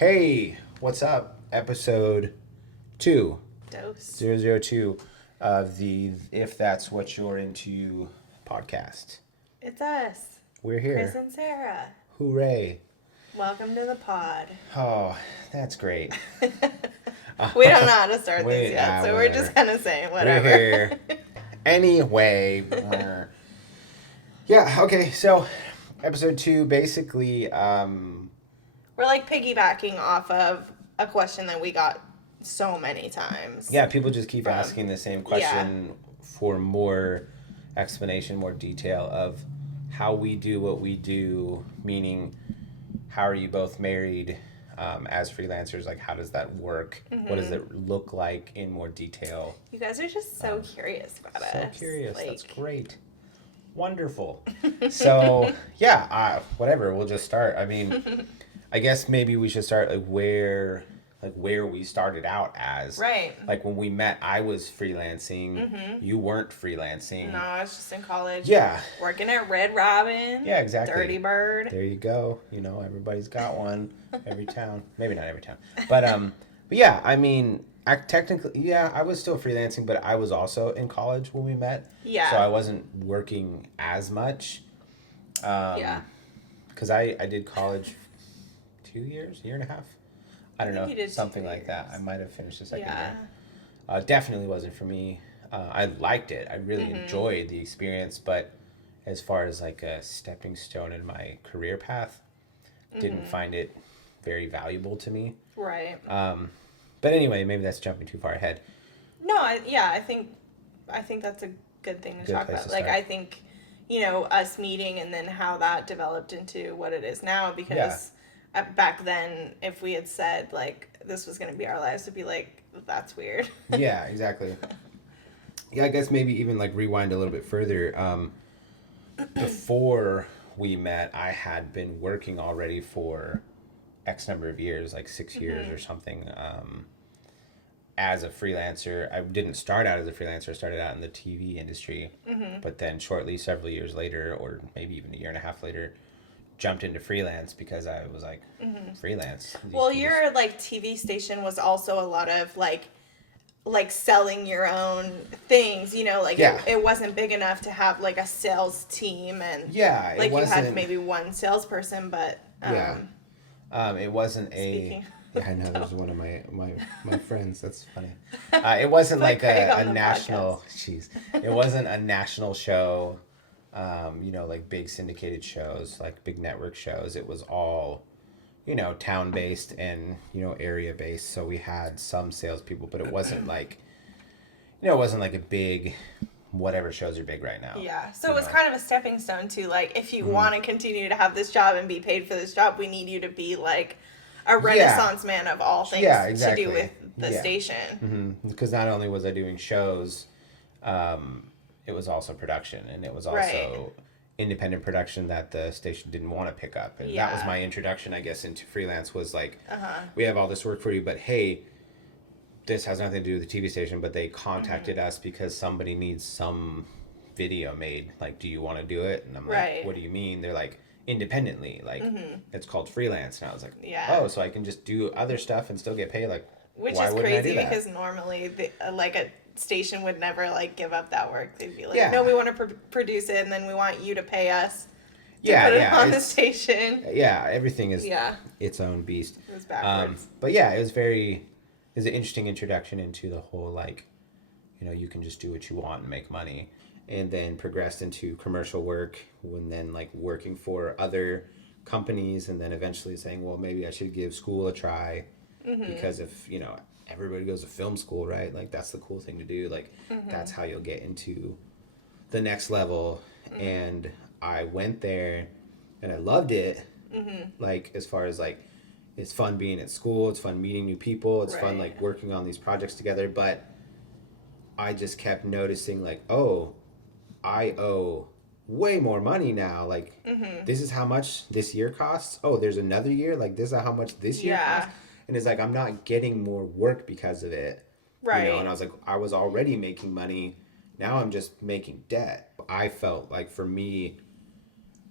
Hey, what's up? Episode 2, Dose. 002 of the If That's What You're Into podcast. It's us, We're Chris here. and Sara. Hooray. Welcome to the pod. Oh, that's great. We don't know how to start this yet, so we're whatever. just kind of saying whatever. We're here. Anyway. Yeah, okay, so episode 2, basically, We're like piggybacking off of a question that we got so many times. yeah, people just keep asking the same question for more explanation, more detail of how we do what we do, meaning how are you both married as freelancers? Like, how does that work? What does it look like in more detail? You guys are just so curious about us. So curious. That's great. Wonderful. So, yeah, whatever. We'll just start. I mean, I guess maybe we should start where we started out as. Right. Like when we met, I was freelancing. You weren't freelancing. No, I was just in college. Yeah. Working at Red Robin. Yeah, exactly. Dirty Bird. There you go. You know, everybody's got one. Every town. Maybe not every town. But yeah, I mean, technically, I was still freelancing, but I was also in college when we met. Yeah. So I wasn't working as much. Yeah. Because I did college 2 years, year and a half. I don't know, something like that. I might have finished the second year. Definitely wasn't for me. I liked it. I really enjoyed the experience, but as far as like a stepping stone in my career path, didn't find it very valuable to me. Right. But anyway, maybe that's jumping too far ahead. No, I think that's a good thing to talk about. Like, I think, us meeting and then how that developed into what it is now, because back then, if we had said, like, this was going to be our lives, it'd be like, that's weird. Yeah, exactly. Yeah, I guess maybe even, like, rewind a little bit further. Before we met, I had been working already for X number of years, like 6 years or something, as a freelancer. I didn't start out as a freelancer. I started out in the TV industry, but then shortly, several years later, or maybe even a year and a half later, jumped into freelance because I was like, freelance. Well, your like TV station was also a lot of like selling your own things, it wasn't big enough to have like a sales team and like you had maybe one salesperson, but it wasn't speaking. Yeah, I know. There's one of my friends. That's funny. It wasn't like a national. Jeez, it wasn't a national show. Like big syndicated shows, like big network shows. It was all, town based and area based. So we had some salespeople, but it wasn't like, it wasn't like a big, whatever shows are big right now. Yeah. So it was kind of a stepping stone to like, if you want to continue to have this job and be paid for this job, we need you to be like a renaissance man of all things to do with the station. Because not only was I doing shows, it was also production, and it was also independent production that the station didn't want to pick up. And that was my introduction, I guess, into freelance, was like, we have all this work for you, but hey, this has nothing to do with the TV station, but they contacted us because somebody needs some video made. Like, do you want to do it? And I'm like, what do you mean? They're like, independently, like, it's called freelance. And I was like, oh, so I can just do other stuff and still get paid? Like, which why is wouldn't crazy I do that? Because normally, like a station would never like give up that work. They'd be like, no, we want to produce it, and then we want you to pay us to put it on the station. Yeah, everything is its own beast. It was backwards. But yeah, it was an interesting introduction into the whole, like, you can just do what you want and make money. And then progressed into commercial work, and then like working for other companies, and then eventually saying, well, maybe I should give school a try, because if everybody goes to film school, right? Like, that's the cool thing to do. Like, that's how you'll get into the next level. And I went there, and I loved it. Like, as far as like, it's fun being at school, it's fun meeting new people, it's fun like working on these projects together. But I just kept noticing, like, oh, I owe way more money now. Like, this is how much this year costs. Oh, there's another year. Like, this is how much this year costs. And it's like, I'm not getting more work because of it. Right. And I was like, I was already making money. Now I'm just making debt. I felt like, for me,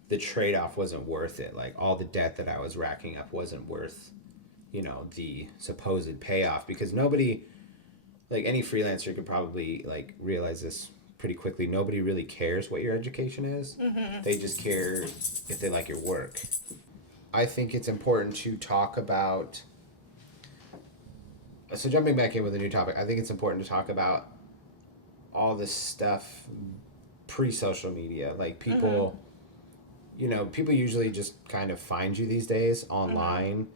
the trade-off wasn't worth it. Like, all the debt that I was racking up wasn't worth you know, the supposed payoff, because nobody, like any freelancer could probably like realize this pretty quickly. Nobody really cares what your education is. Mm-hmm. They just care if they like your work. I think it's important to talk about. So jumping back in with a new topic, I think it's important to talk about all this stuff pre-social media. Like people, you know, people usually just kind of find you these days online,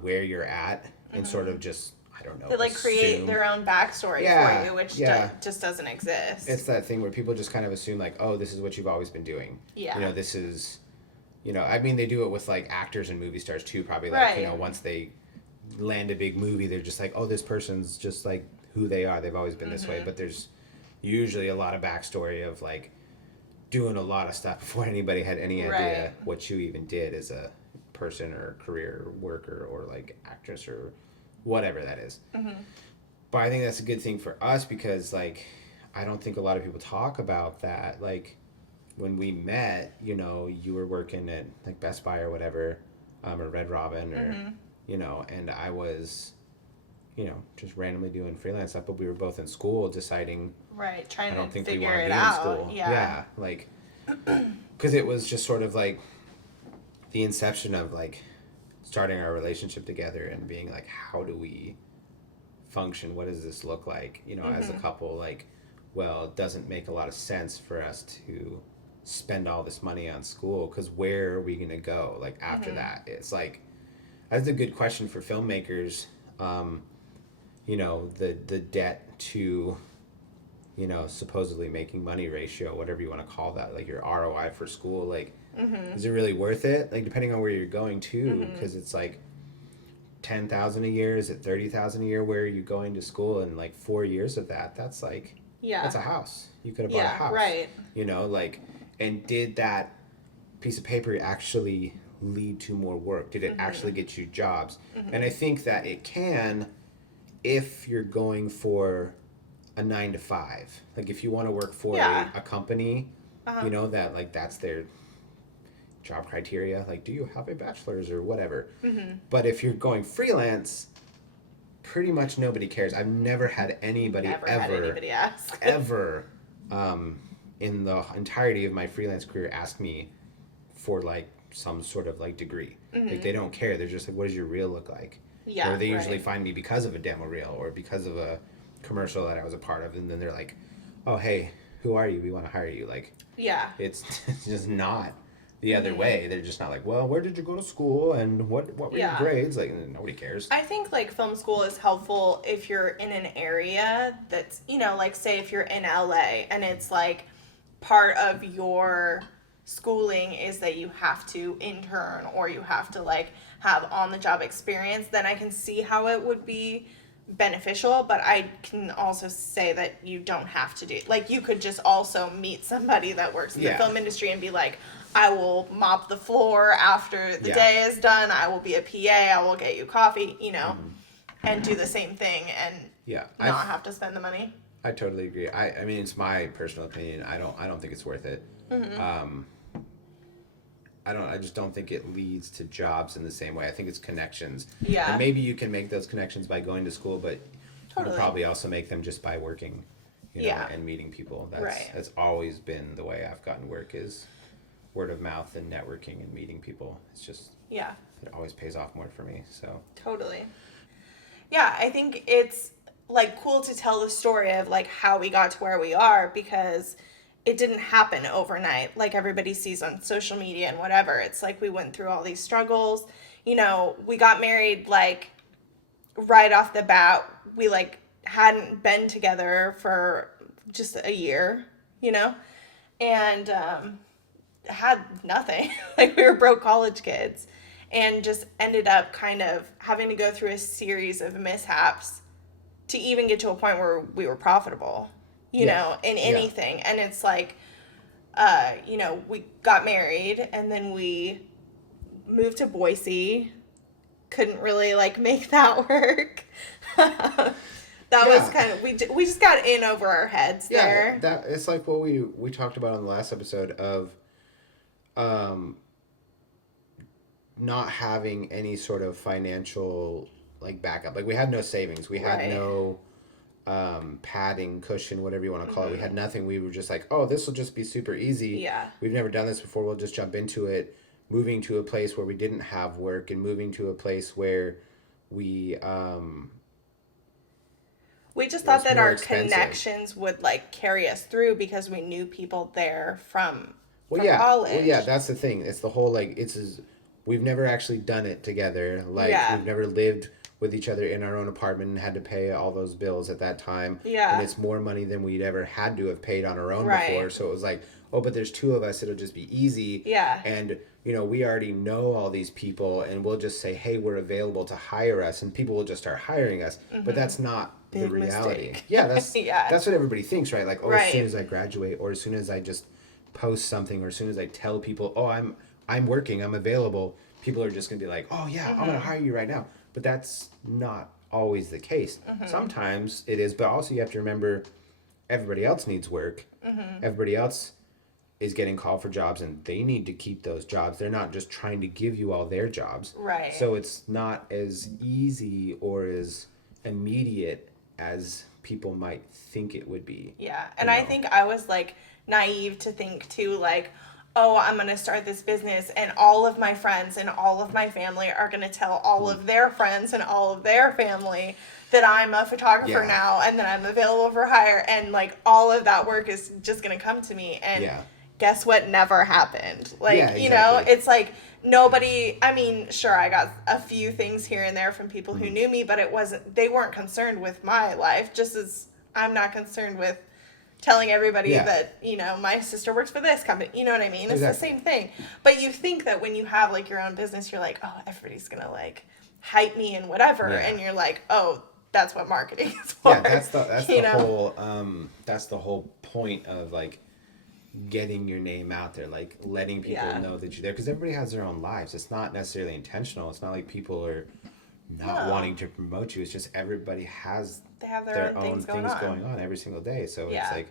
where you're at, and sort of just, I don't know, they like create their own backstory for you, which just doesn't exist. It's that thing where people just kind of assume like, oh, this is what you've always been doing. Yeah. You know, this is, you know, I mean, they do it with like actors and movie stars too. Probably like, you know, once they land a big movie, they're just like, oh, this person's just like who they are. They've always been this way. But there's usually a lot of backstory of like doing a lot of stuff before anybody had any idea what you even did as a person or career worker or like actress or whatever that is. But I think that's a good thing for us because like I don't think a lot of people talk about that. Like when we met, you know, you were working at like Best Buy or whatever, or Red Robin or you know, and I was, you know, just randomly doing freelance stuff, but we were both in school deciding trying to figure we want to it be out. in school. Yeah, like because it was just sort of like the inception of like starting our relationship together and being like, how do we function? What does this look like, you know, as a couple? Like, well, it doesn't make a lot of sense for us to spend all this money on school because where are we going to go like after that? It's like, that's a good question for filmmakers. You know, the debt to, you know, supposedly making money ratio, whatever you want to call that, like your ROI for school, like, is it really worth it? Like, depending on where you're going to, because it's like $10,000 a year, is it $30,000 a year? Where are you going to school? And like 4 years of that, that's like, that's a house. You could have bought a house, you know, like, and did that piece of paper actually lead to more work? Did it actually get you jobs? And I think that it can if you're going for a 9 to 5. Like if you want to work for a company, you know, that like that's their job criteria. Like, do you have a bachelor's or whatever? But if you're going freelance, pretty much nobody cares. I've never had anybody ask. ever in the entirety of my freelance career ask me for like some sort of like degree. Like they don't care. They're just like, what does your reel look like? Or they usually find me because of a demo reel or because of a commercial that I was a part of, and then they're like, oh, hey, who are you? We want to hire you. Like, it's just not the other way. They're just not like, well, where did you go to school and what were your grades? Like, nobody cares. I think like film school is helpful if you're in an area that's, you know, like say if you're in LA and it's like part of your schooling is that you have to intern or you have to like have on the job experience, then I can see how it would be beneficial. But I can also say that you don't have to do, like, you could just also meet somebody that works in the film industry and be like, I will mop the floor after the day is done, I will be a PA, I will get you coffee, you know, and do the same thing and not have to spend the money. I totally agree. I mean, it's my personal opinion. I don't think it's worth it. I just don't think it leads to jobs in the same way. I think it's connections. And maybe you can make those connections by going to school, but you can probably also make them just by working, you know, and meeting people. That's always been the way I've gotten work, is word of mouth and networking and meeting people. It's just, it always pays off more for me. So totally. Yeah, I think it's like cool to tell the story of like how we got to where we are, because it didn't happen overnight like everybody sees on social media and whatever. It's like we went through all these struggles. You know, we got married like right off the bat. We like hadn't been together for just a year, you know, and had nothing. Like we were broke college kids and just ended up kind of having to go through a series of mishaps to even get to a point where we were profitable, you know, in anything. And it's like, you know, we got married and then we moved to Boise. Couldn't really like make that work. That was kind of, we just got in over our heads there. That it's like what we talked about on the last episode of not having any sort of financial like backup. Like we had no savings. We had no padding, cushion, whatever you want to call it. We had nothing. We were just like, oh, this will just be super easy. Yeah. We've never done this before. We'll just jump into it. Moving to a place where we didn't have work and moving to a place where we just thought that our connections would like carry us through because we knew people there from college. Well, yeah, that's the thing. It's the whole like we've never actually done it together. Like we've never lived with each other in our own apartment and had to pay all those bills at that time. Yeah. And it's more money than we'd ever had to have paid on our own before. So it was like, oh, but there's two of us, it'll just be easy. Yeah. And we already know all these people and we'll just say, hey, we're available to hire us, and people will just start hiring us. But that's not the reality. Mistake. Yeah, that's that's what everybody thinks, right? Like, as soon as I graduate, or as soon as I just post something, or as soon as I tell people, oh, I'm working, I'm available, people are just gonna be like, oh yeah, I'm gonna hire you right now. But that's not always the case. Sometimes it is, but also you have to remember everybody else needs work. Everybody else is getting called for jobs and they need to keep those jobs. They're not just trying to give you all their jobs. Right. So it's not as easy or as immediate as people might think it would be. Yeah. And I think I was like naive to think too, like, oh, I'm going to start this business and all of my friends and all of my family are going to tell all of their friends and all of their family that I'm a photographer now and that I'm available for hire, and like all of that work is just going to come to me. And guess what never happened? Like, it's like nobody, I mean, sure, I got a few things here and there from people who knew me, but they weren't concerned with my life, just as I'm not concerned with telling everybody that, my sister works for this company. You know what I mean? It's the same thing. But you think that when you have, like, your own business, you're like, oh, everybody's going to, like, hype me and whatever. Yeah. And you're like, oh, that's what marketing is for. Yeah, that's the whole point of, like, getting your name out there, like, letting people know that you're there. Because everybody has their own lives. It's not necessarily intentional. It's not like people are not wanting to promote you. It's just everybody has their own things going on every single day. So it's like,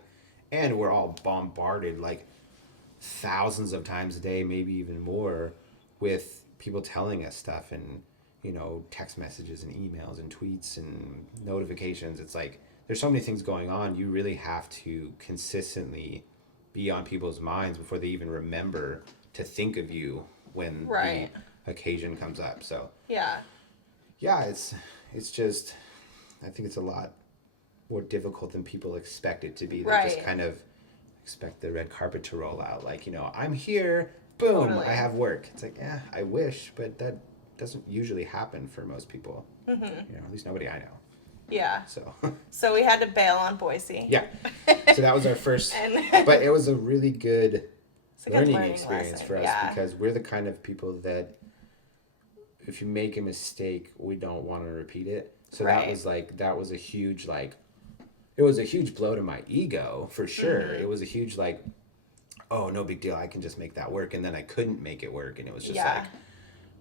and we're all bombarded like thousands of times a day, maybe even more, with people telling us stuff, and text messages and emails and tweets and notifications. It's like there's so many things going on. You really have to consistently be on people's minds before they even remember to think of you when the occasion comes up. So it's just, I think it's a lot more difficult than people expect it to be. They just kind of expect the red carpet to roll out. Like, I'm here, boom, I have work. It's like, yeah, I wish, but that doesn't usually happen for most people. Mm-hmm. At least nobody I know. Yeah. So we had to bail on Boise. Yeah. So that was our first, but it was a really good learning experience for us because we're the kind of people that if you make a mistake, we don't want to repeat it. So that was a huge, like, it was a huge blow to my ego for sure. Mm-hmm. It was a huge, like, oh, no big deal, I can just make that work. And then I couldn't make it work. And it was just like,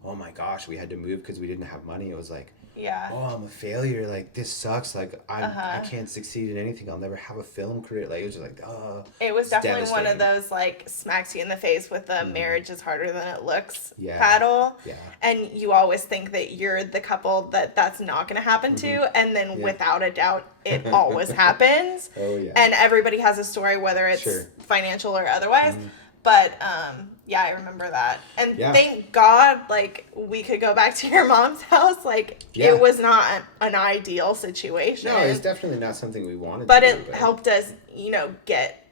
oh my gosh, we had to move because we didn't have money. It was like, oh, I'm a failure. Like, this sucks. Like, I can't succeed in anything. I'll never have a film career. Like, it was just like, oh. It was definitely one of those, like, smacks you in the face with the marriage is harder than it looks paddle. Yeah. And you always think that you're the couple that's not going to happen to. And then without a doubt, it always happens. Oh, yeah. And everybody has a story, whether it's financial or otherwise. But, I remember that. And thank God, like, we could go back to your mom's house. Like, it was not an ideal situation. No, it's definitely not something we wanted to do. But it helped us, get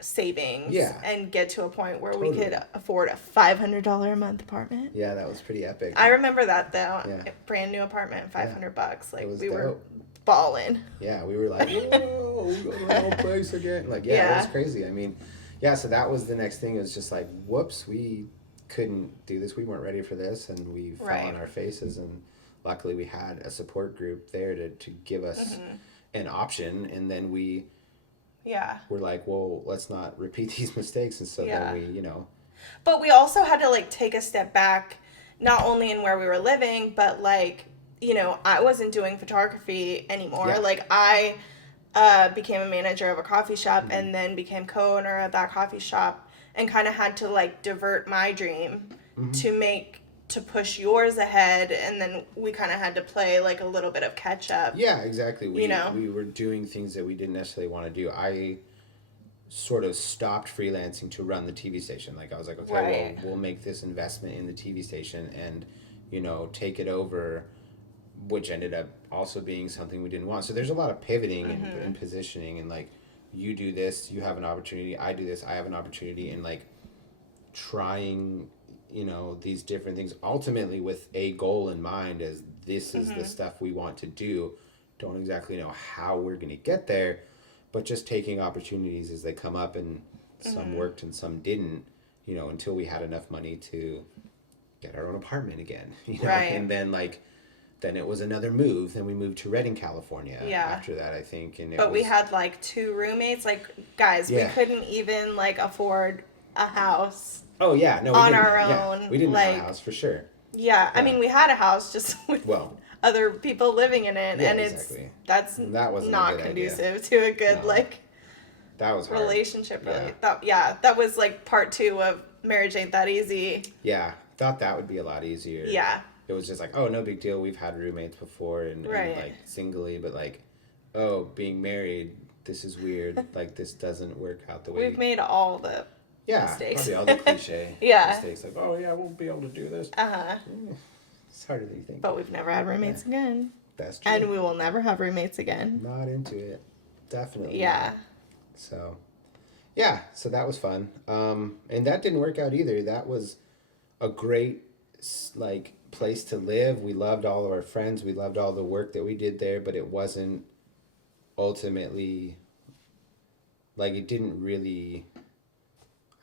savings. Yeah. And get to a point where we could afford a $500 a month apartment. Yeah, that was pretty epic. I remember that, though. Yeah. Brand new apartment, $500. Like, we were balling. Yeah, we were like, whoa, we go to our own place again. Like, it was crazy. I mean... Yeah, so that was the next thing. It was just like, whoops, we couldn't do this. We weren't ready for this, and we fell on our faces. And luckily, we had a support group there to give us an option. And then we were like, well, let's not repeat these mistakes. And so then we, But we also had to, like, take a step back, not only in where we were living, but, like, I wasn't doing photography anymore. Yeah. Like, I... became a manager of a coffee shop and then became co-owner of that coffee shop and kind of had to, like, divert my dream to to push yours ahead, and then we kind of had to play like a little bit of catch up. Yeah, exactly. We were doing things that we didn't necessarily want to do. I sort of stopped freelancing to run the TV station. Like I was like, okay, Right. well, we'll make this investment in the TV station and, take it over, which ended up also being something we didn't want. So there's a lot of pivoting and positioning, and like, you do this, you have an opportunity. I do this, I have an opportunity, and like trying, these different things ultimately with a goal in mind, as this is the stuff we want to do. Don't exactly know how we're going to get there, but just taking opportunities as they come up, and some worked and some didn't, until we had enough money to get our own apartment again, Right. And then it was another move. Then we moved to Redding, California after that, I think. But we had like 2 roommates. Like, guys, we couldn't even like afford a house. Oh yeah, no, on our own. Yeah, we didn't have a house for sure. Yeah, I mean, we had a house just with other people living in it, and that's not conducive to a good that was hard. relationship. Really, that was like part 2 of Marriage Ain't That Easy. Yeah, thought that would be a lot easier. Yeah, it was just like, oh, no big deal. We've had roommates before, and like singly, but like, oh, being married, this is weird. Like, this doesn't work out the way we've made all the mistakes. Probably all the cliche mistakes. Like, oh yeah, we'll be able to do this. It's harder than you think. But we've never had roommates again. That's true. And we will never have roommates again. Not into it. Definitely. Yeah. So, so that was fun. And that didn't work out either. That was a great, like, place to live. We loved all of our friends. We loved all the work that we did there, but it wasn't ultimately, like, it didn't really,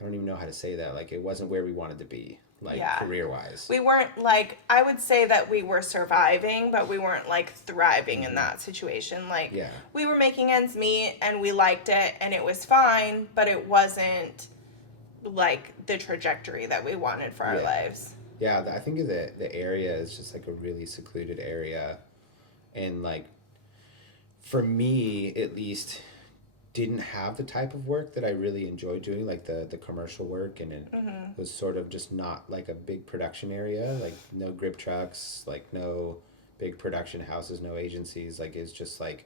I don't even know how to say that. Like, it wasn't where we wanted to be, like, career-wise. We weren't, like, I would say that we were surviving, but we weren't, like, thriving in that situation. Like, we were making ends meet, and we liked it, and it was fine, but it wasn't, like, the trajectory that we wanted for our lives. Yeah, I think the area is just, like, a really secluded area, and, like, for me, at least, didn't have the type of work that I really enjoyed doing, like the commercial work, and it was sort of just not like a big production area, like no grip trucks, like no big production houses, no agencies. Like, it's just like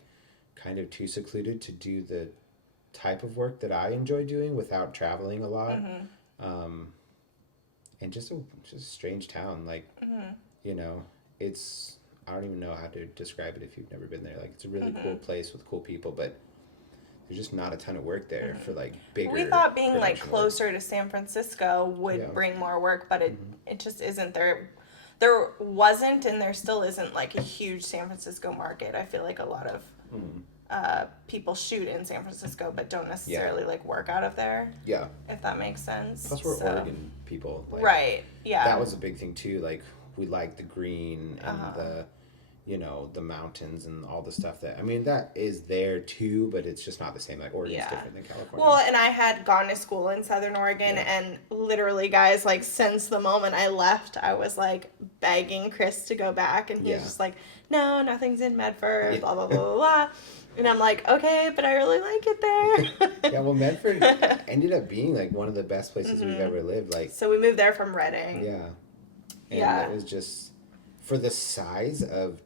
kind of too secluded to do the type of work that I enjoy doing without traveling a lot. And just a strange town, like, it's, I don't even know how to describe it if you've never been there. Like, it's a really cool place with cool people, but there's just not a ton of work there for, like, bigger. We thought being, like, closer to San Francisco would bring more work, but it just isn't there. There wasn't, and there still isn't, like, a huge San Francisco market. I feel like a lot of people shoot in San Francisco but don't necessarily, like, work out of there. Yeah. If that makes sense. Plus, we're Oregon people. Like, right, yeah. That was a big thing, too. Like, we like the green and the mountains and all the stuff that, I mean, that is there too, but it's just not the same. Like, Oregon's different than California. Well, and I had gone to school in Southern Oregon, and literally, guys, like, since the moment I left, I was, like, begging Chris to go back, and he was just like, no, nothing's in Medford, blah, blah, blah, blah, blah. And I'm like, okay, but I really like it there. Yeah, well, Medford ended up being, like, one of the best places we've ever lived. Like, so we moved there from Redding. Yeah. And it was just, for the size of,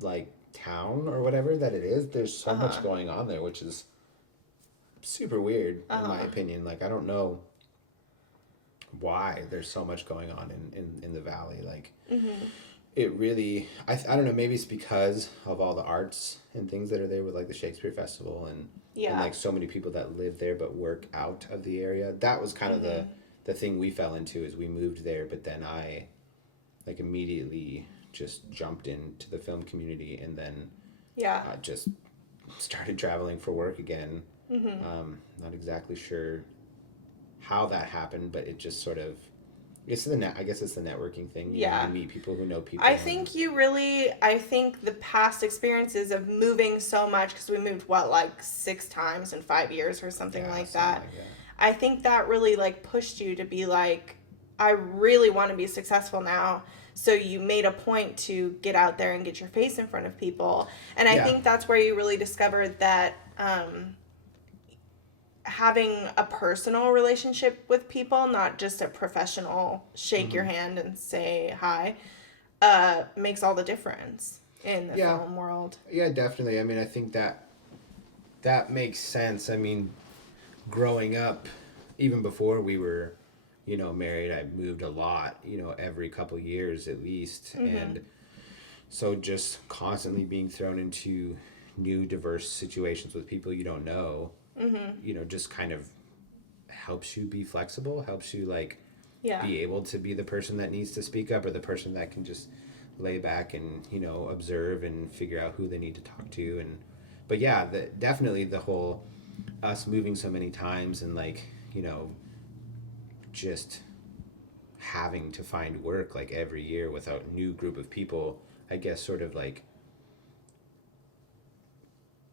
like, town or whatever that it is, there's so much going on there, which is super weird in my opinion. Like, I don't know why there's so much going on in the valley. Like, it really, I don't know, maybe it's because of all the arts and things that are there with, like, the Shakespeare Festival and like, so many people that live there but work out of the area. That was kind of the thing we fell into, is we moved there, but then I, like, immediately just jumped into the film community, and then just started traveling for work again. Not exactly sure how that happened, but it just sort of, I guess it's the networking thing. You meet people who know people. I think the past experiences of moving so much, because we moved, 6 times in 5 years or something like that. I think that really, like, pushed you to be like, I really want to be successful now. So you made a point to get out there and get your face in front of people. And I think that's where you really discovered that, having a personal relationship with people, not just a professional shake your hand and say hi, makes all the difference in the film world. Yeah, definitely. I mean, I think that makes sense. I mean, growing up, even before we were, married, I moved a lot, every couple years at least. And so just constantly being thrown into new diverse situations with people you don't know, just kind of helps you be flexible, helps you like be able to be the person that needs to speak up or the person that can just lay back and, observe and figure out who they need to talk to. And but yeah, definitely the whole us moving so many times and like, just having to find work like every year without a new group of people, I guess sort of like,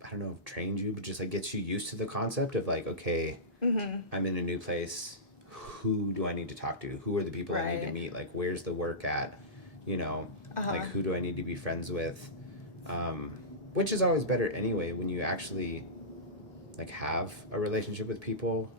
I don't know if trained you, but just like gets you used to the concept of like, okay, I'm in a new place. Who do I need to talk to? Who are the people I need to meet? Like, where's the work at? Like who do I need to be friends with? Which is always better anyway when you actually like have a relationship with people,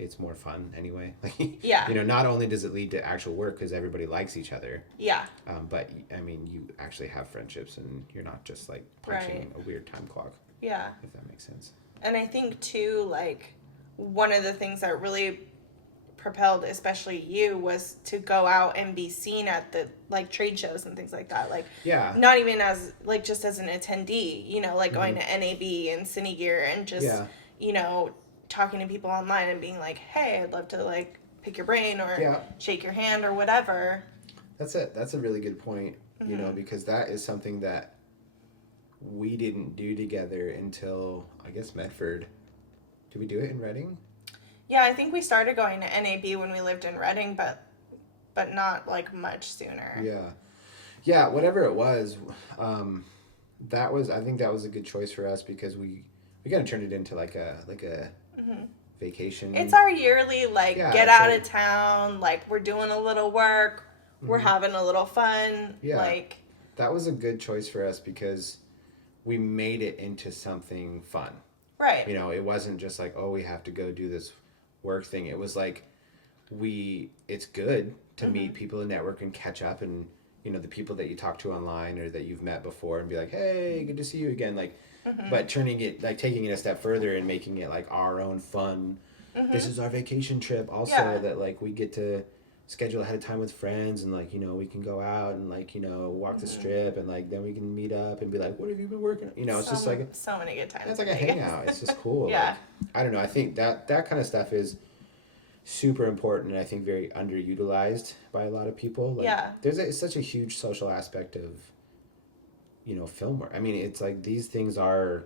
it's more fun anyway. Like, not only does it lead to actual work because everybody likes each other. Yeah. But I mean, you actually have friendships and you're not just like punching a weird time clock. Yeah. If that makes sense. And I think too, like, one of the things that really propelled especially you was to go out and be seen at the like trade shows and things like that, like not even as like just as an attendee, like going to NAB and Cine Gear and just talking to people online and being like, hey, I'd love to like pick your brain or shake your hand or whatever. That's a really good point, because that is something that we didn't do together until I guess Medford. Did we do it in Reading? Yeah, I think we started going to NAB when we lived in Reading, but not like much sooner. Yeah, whatever it was, I think that was a good choice for us because we kind of turned it into like a vacation. It's our yearly like get out of town, like we're doing a little work, we're having a little fun. Like that was a good choice for us because we made it into something fun. Right. It wasn't just like, oh, we have to go do this work thing. It was like it's good to meet people and network and catch up and the people that you talk to online or that you've met before and be like, hey, good to see you again, like but turning it like taking it a step further and making it like our own fun. This is our vacation trip also that like we get to schedule ahead of time with friends and like we can go out and like walk the strip and like then we can meet up and be like, what have you been working on? It's just like so many good times. It's like a hangout. It's just cool. Like, I don't know, I think that kind of stuff is super important and I think very underutilized by a lot of people. Like, there's such a huge social aspect of film work. I mean, it's like these things are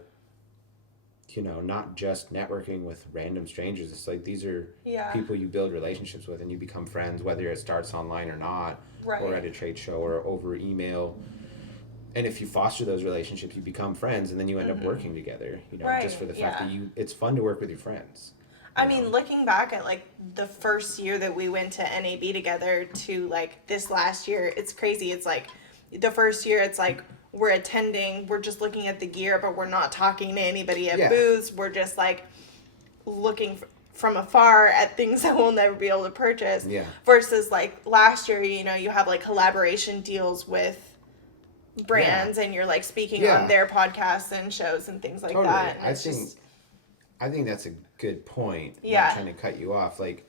not just networking with random strangers. It's like these are people you build relationships with and you become friends, whether it starts online or not, or at a trade show or over email. And if you foster those relationships, you become friends and then you end up working together, just for the fact that it's fun to work with your friends. I mean, looking back at like the first year that we went to NAB together to like this last year, it's crazy. It's like the first year, it's like we're attending, we're just looking at the gear, but we're not talking to anybody at booths. We're just like looking from afar at things that we'll never be able to purchase. Versus like last year, you have like collaboration deals with brands and you're like speaking on their podcasts and shows and things like that. And I think that's a good point. Not trying to cut you off. Like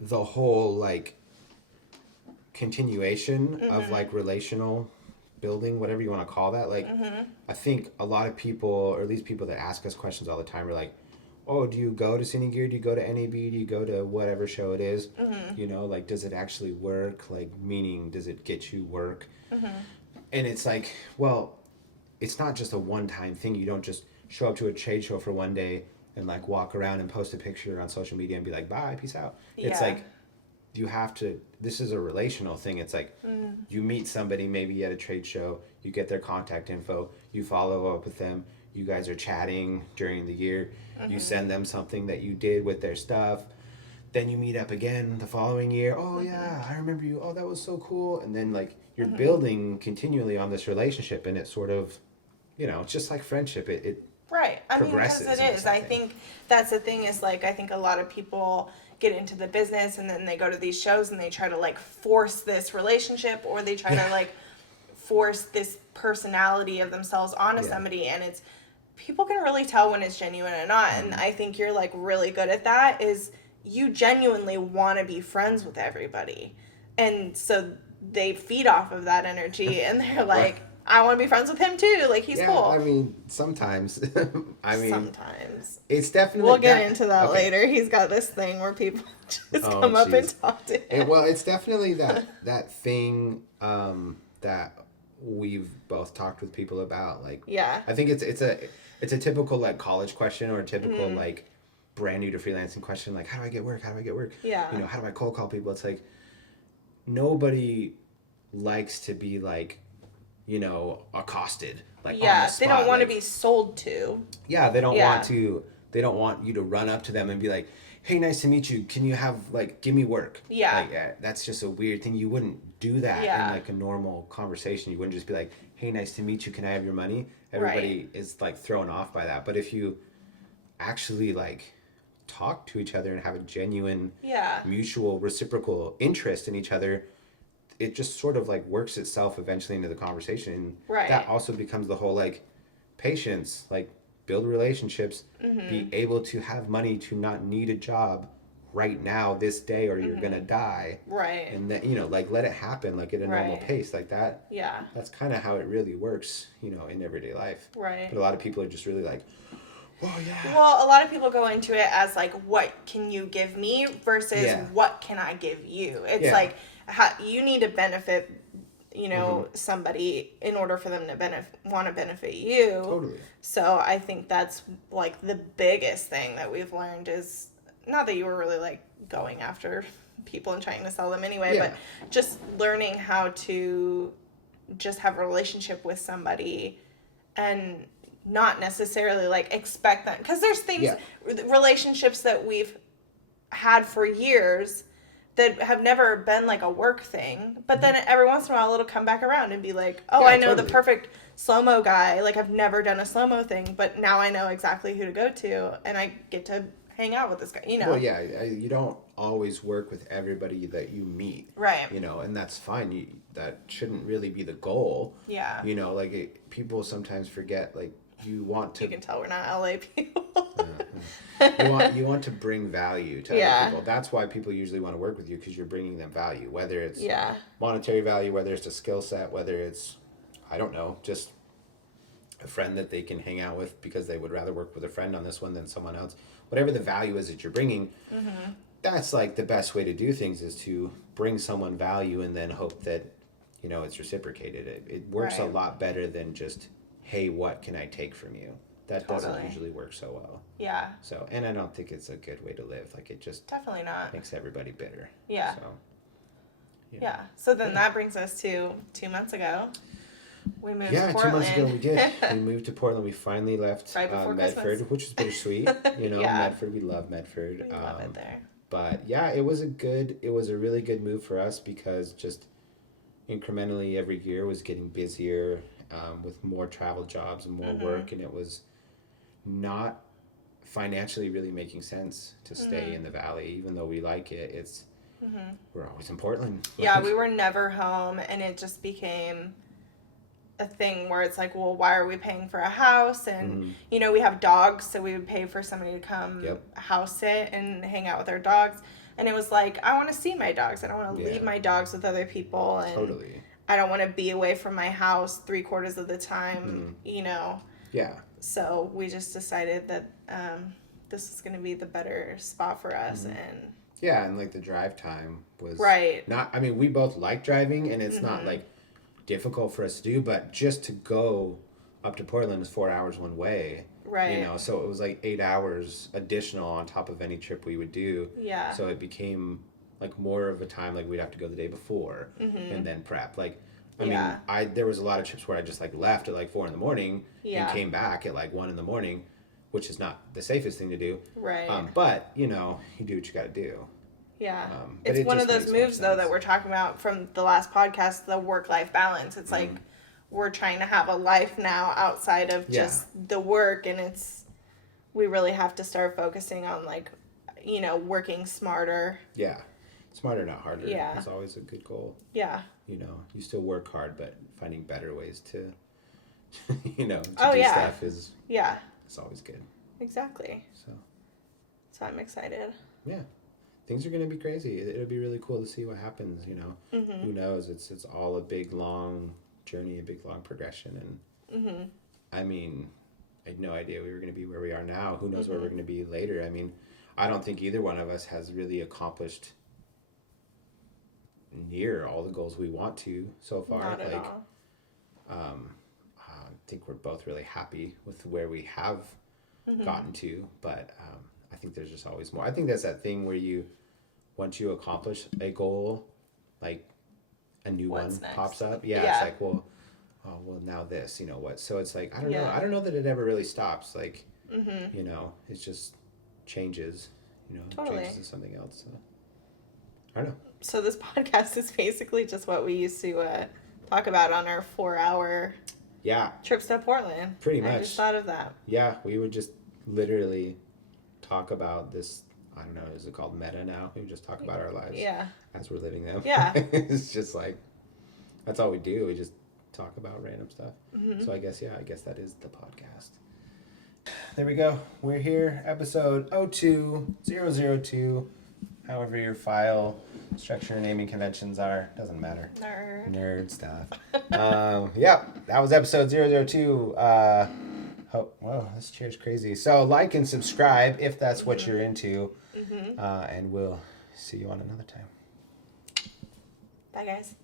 the whole like continuation of like relational building, whatever you want to call that. Like I think a lot of people, or at least people that ask us questions all the time, are like, oh, do you go to Cine Gear? Do you go to NAB? Do you go to whatever show it is? Like, does it actually work? Like, meaning, does it get you work? And it's like, well, it's not just a one-time thing. You don't just show up to a trade show for one day and like walk around and post a picture on social media and be like, bye, peace out. It's like, you have to, this is a relational thing. It's like, you meet somebody maybe at a trade show, you get their contact info, you follow up with them, you guys are chatting during the year, you send them something that you did with their stuff, then you meet up again the following year, oh yeah, I remember you, oh that was so cool, and then like, you're building continually on this relationship, and it's sort of, it's just like friendship, it Right. I mean, because progresses it into is. I something. think that's the thing is, like, I think a lot of people get into the business and then they go to these shows and they try to, like, force this relationship, or they try to, like, force this personality of themselves onto somebody, and it's, people can really tell when it's genuine or not. And I think you're, like, really good at that, is you genuinely want to be friends with everybody. And so they feed off of that energy and they're like, I want to be friends with him too. Like, he's cool. I mean, sometimes. Sometimes. It's definitely. We'll get into that later. He's got this thing where people just come up and talk to him. Well, it's definitely that thing that we've both talked with people about. Like, I think it's a typical, like, college question, or a typical like brand new to freelancing question. Like, how do I get work? How do I get work? Yeah. You know, how do I cold call people? It's like, nobody likes to be, like, you know, accosted, like, on the spot. They don't want like, to be sold to. Yeah, they don't want you to run up to them and be like, hey, nice to meet you. Can you have, like, give me work? Yeah. Like, that's just a weird thing. You wouldn't do that in, like, a normal conversation. You wouldn't just be like, hey, nice to meet you. Can I have your money? Everybody is, like, thrown off by that. But if you actually, like, talk to each other and have a genuine, mutual, reciprocal interest in each other, it just sort of, like, works itself eventually into the conversation. Right. That also becomes the whole, like, patience, like, build relationships, be able to have money to not need a job right now, this day, or you're gonna die. Right. And then, you know, like, let it happen, like, at a normal pace, like that. Yeah. That's kind of how it really works, you know, in everyday life. Right. But a lot of people are just really like, oh, yeah. Well, a lot of people go into it as, like, what can you give me versus what can I give you? It's like, you need to benefit, you know, somebody in order for them to want to benefit you. Totally. So I think that's, like, the biggest thing that we've learned is, not that you were really, like, going after people and trying to sell them anyway, but just learning how to just have a relationship with somebody and not necessarily, like, expect them. Because there's things, relationships that we've had for years that have never been, like, a work thing, but then every once in a while it'll come back around and be like, oh, I know the perfect slow-mo guy. Like, I've never done a slow-mo thing, but now I know exactly who to go to, and I get to hang out with this guy, you know? Well, you don't always work with everybody that you meet. Right. You know, and that's fine. That shouldn't really be the goal. Yeah. You know, like, people sometimes forget, like, you want to... You can tell we're not LA people. you want to bring value to other people. That's why people usually want to work with you, because you're bringing them value, whether it's monetary value, whether it's a skill set, whether it's, I don't know, just a friend that they can hang out with because they would rather work with a friend on this one than someone else. Whatever the value is that you're bringing, that's, like, the best way to do things, is to bring someone value and then hope that, you know, it's reciprocated. It works a lot better than just, hey, what can I take from you? That doesn't usually work so well. Yeah. So, and I don't think it's a good way to live. Like, it just definitely not makes everybody bitter. Yeah. So, yeah. So then that brings us to 2 months ago. We moved to Portland. 2 months ago we did. We moved to Portland. We finally left Medford, Christmas. Which was bittersweet. You know, Medford. We love Medford. We love it there. But yeah, it was a really good move for us, because just incrementally every year was getting busier, with more travel jobs and more work, and it was not financially really making sense to stay in the valley, even though we like it. It's we're always in Portland. Yeah, we were never home, and it just became a thing where it's like, well, why are we paying for a house? And you know, we have dogs, so we would pay for somebody to come house sit and hang out with our dogs. And it was like, I want to see my dogs. I don't want to leave my dogs with other people, and I don't want to be away from my house 3/4 of the time. You know. Yeah. So we just decided that this was going to be the better spot for us, and and like the drive time was not. I mean, we both like driving, and it's not like difficult for us to do, but just to go up to Portland is 4 hours one way. Right. You know, so it was like 8 hours additional on top of any trip we would do. Yeah. So it became like more of a time, like we'd have to go the day before and then prep. Like, I mean, there was a lot of trips where I just like left at like 4 a.m. and came back at like 1 a.m, which is not the safest thing to do. Right. But, you know, you do what you got to do. Yeah. It's one of those moves, though, that we're talking about from the last podcast, the work-life balance. It's like, we're trying to have a life now outside of just the work, and we really have to start focusing on like, you know, working smarter. Yeah. Smarter, not harder. Yeah. It's always a good goal. Yeah. You know, you still work hard, but finding better ways to, you know, to do stuff is it's always good. Exactly. So I'm excited. Yeah. Things are going to be crazy. It'll be really cool to see what happens, you know. Mm-hmm. Who knows? It's all a big, long journey, a big, long progression. And I mean, I had no idea we were going to be where we are now. Who knows where we're going to be later? I mean, I don't think either one of us has really accomplished near all the goals we want to so far. Not at all. I think we're both really happy with where we have gotten to, but I think there's just always more. I think that's that thing where once you accomplish a goal, like a new one pops up. Yeah, it's like, well, now this, you know what? So it's like, I don't know. I don't know that it ever really stops. Like, you know, it just changes, you know, changes to something else. So, I don't know. So this podcast is basically just what we used to talk about on our 4-hour trips to Portland. Pretty much. I just thought of that. Yeah, we would just literally talk about this. I don't know, is it called meta now? We would just talk about our lives as we're living them. Yeah. It's just like, that's all we do. We just talk about random stuff. So I guess that is the podcast. There we go. We're here, episode 02002. However your file structure naming conventions are, doesn't matter. Nerd stuff. That was episode 002. Whoa, this chair's crazy. So like and subscribe if that's what you're into. And we'll see you on another time. Bye, guys.